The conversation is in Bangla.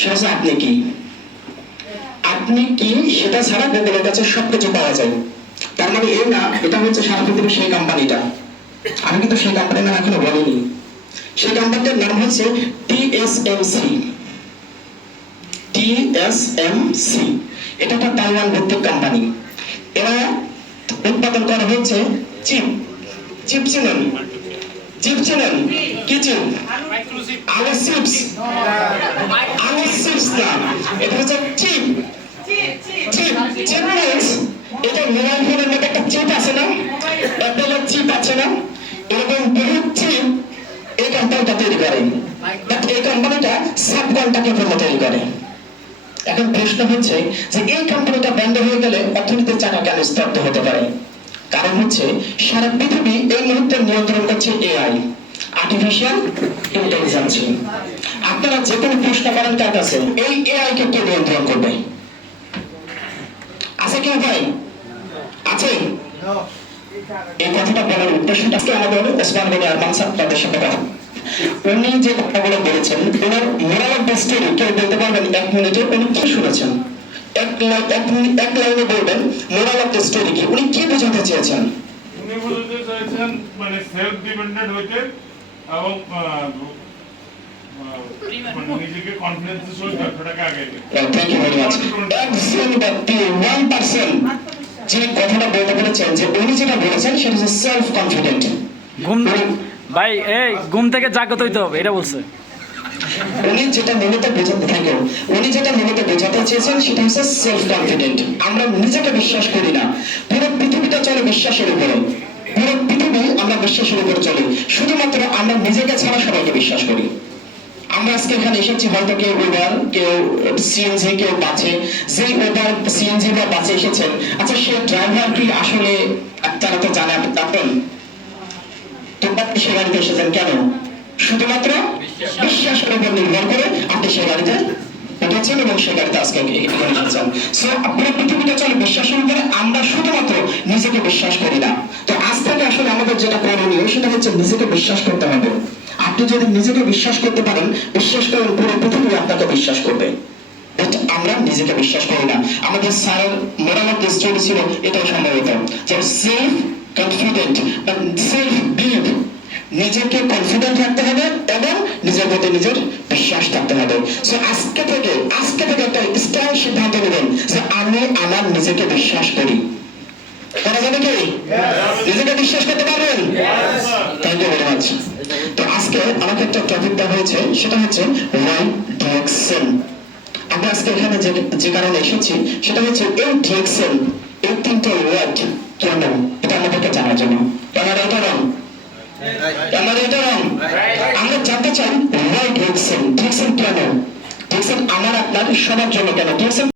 সেটা আপনি কি? আপনি কি সেটা ছাড়া গুগলের কাছে সবকিছু পাওয়া যায়? তার মানে এই না, এটা হচ্ছে সারা পৃথিবীর সেই কোম্পানিটা আমি কিন্তু সেই কোম্পানির নাম এখনও বলিনি। সেই কোম্পানিটার নাম হচ্ছে টিএসএমসি টিএসএমসি এটা একটা তাইওয়ান ভিত্তিক কোম্পানি এরা উৎপাদন করা হচ্ছে চিপ চিপ চিনেন। চিপ চিনেন? কি চিপ? আলু চিপস। না এটা হচ্ছে চিপ চিপ চিপ মিন্স এটা মোবাইল ফোনের মধ্যে একটা চিপ আছে না? অ্যাপেলের চিপ আছে না? এরকম বহুত চিপ এই কোম্পানিটা তৈরি করে। বাট এই কোম্পানিটা সাব কন্ট্রাক্টের মতো তৈরি করে। এখন প্রশ্ন হচ্ছে যে এই কোম্পানিটা বন্ধ হয়ে গেলে অর্থনীতির চাকা কেন স্তব্ধ হতে পারে? কারণ হচ্ছে সারা পৃথিবী এই মুহূর্তে নিয়ন্ত্রণ করছে এআই আর্টিফিশিয়াল ইন্টেলিজেন্স আপনারা যে কোনো প্রশ্ন করেন কার কাছে এই এআই কে কে নিয়ন্ত্রণ করবে? আছে কেউ ভাই আছে? এই কথাটা বলার উদ্দেশ্যটা আজকে আমাদের ওসমান গনি আরমান স্যার তাদের সাথে কথা। উনি যে কথাগুলো বলেছেন ওনার মোরাল অফ স্টোরি কেউ বলতে পারবেন এক মিনিটে উনি কি শুনেছেন? এক এক লাইনে বলবেন মোরাল অফ স্টোরি কি? উনি কি বোঝাতে চেয়েছেন? উনি বলতে চাইছেন মানে সেলফ ডিপেন্ডেন্ট হইতে এবং আহ, আহ, নিজেকে কনফিডেন্সের সহিত ব্যবসাটাকে আগে নিতে। থ্যাংক ইউ ভেরি মাচ একজন ব্যক্তি ওয়ান পার্সন যে কথাটা বলতে পেরেছেন যে উনি যেটা বলেছেন সেটা হচ্ছে সেলফ কনফিডেন্ট ঘুম ভাই এই ঘুম থেকে জাগ্রত হইতে হবে এটা বলছে। উনি যেটা মূলত বোঝাতে থাকেন উনি যেটা মূলত বোঝাতে চেয়েছেন সেটা হচ্ছে সেলফ কনফিডেন্ট আমরা নিজেকে বিশ্বাস করি না। বিশ্বাসের উপরে চলি। শুধুমাত্র আমরা নিজেকে ছাড়া সবাইকে বিশ্বাস করি। আমরা আজকে এখানে এসেছি হয়তো কেউ উবার কেউ সিএনজি কেউ বাসে। যে উবার সিএনজি বা বাসে এসেছেন আচ্ছা সে ড্রাইভার কি আসলে চালাতে জানে আপনি তোমরা সে গাড়িতে এসেছেন কেন? শুধুমাত্র বিশ্বাসের উপর নির্ভর করে আপনি সে গাড়িতে উঠেছেন এবং সে গাড়িতে আজকে এখানে এসেছেন। সো পুরো পৃথিবীটা চলে বিশ্বাসের উপরে আমরা শুধুমাত্র নিজেকে বিশ্বাস করি না। তো থেকে আসলে আমাদের যেটা করণীয়, সেটা হচ্ছে নিজেকে বিশ্বাস করতে হবে। আপনি যদি নিজেকে বিশ্বাস করতে পারেন, বিশ্বাস করেন পুরো পৃথিবী আপনাকে বিশ্বাস করবে। আমরা নিজেকে বিশ্বাস করি না। আমাদের স্যারের অফ স্টোরি ছিল এটাই সম্ভবত, যে সেলফ কনফিডেন্ট বা সেলফ বিলিভ নিজেকে কনফিডেন্ট রাখতে হবে এবং নিজের প্রতি নিজের বিশ্বাস থাকতে হবে। সো আজকে থেকে আজকে থেকে একটা স্ট্রং সিদ্ধান্ত নেবেন যে আমি আমার নিজেকে বিশ্বাস করি। নিজেকে বিশ্বাস করতে পারবেন? থ্যাংক ইউ ভেরি মাচ তো আজকে আমাকে একটা টপিক দেওয়া হয়েছে সেটা হচ্ছে ওয়াই ডিরেকশন আমরা আজকে এখানে যে যে কারণে এসেছি সেটা হচ্ছে এই ডিরেকশন এই তিনটে ওয়ার্ড কেন এটা আমাদেরকে জানার জন্য। আমার এটা রং আমার এটা রং আমরা জানতে চাই ওয়াই ডিরেকশন ডিরেকশন কেন? ডিরেকশন আমার আপনার সবার জন্য কেন? ডিরেকশন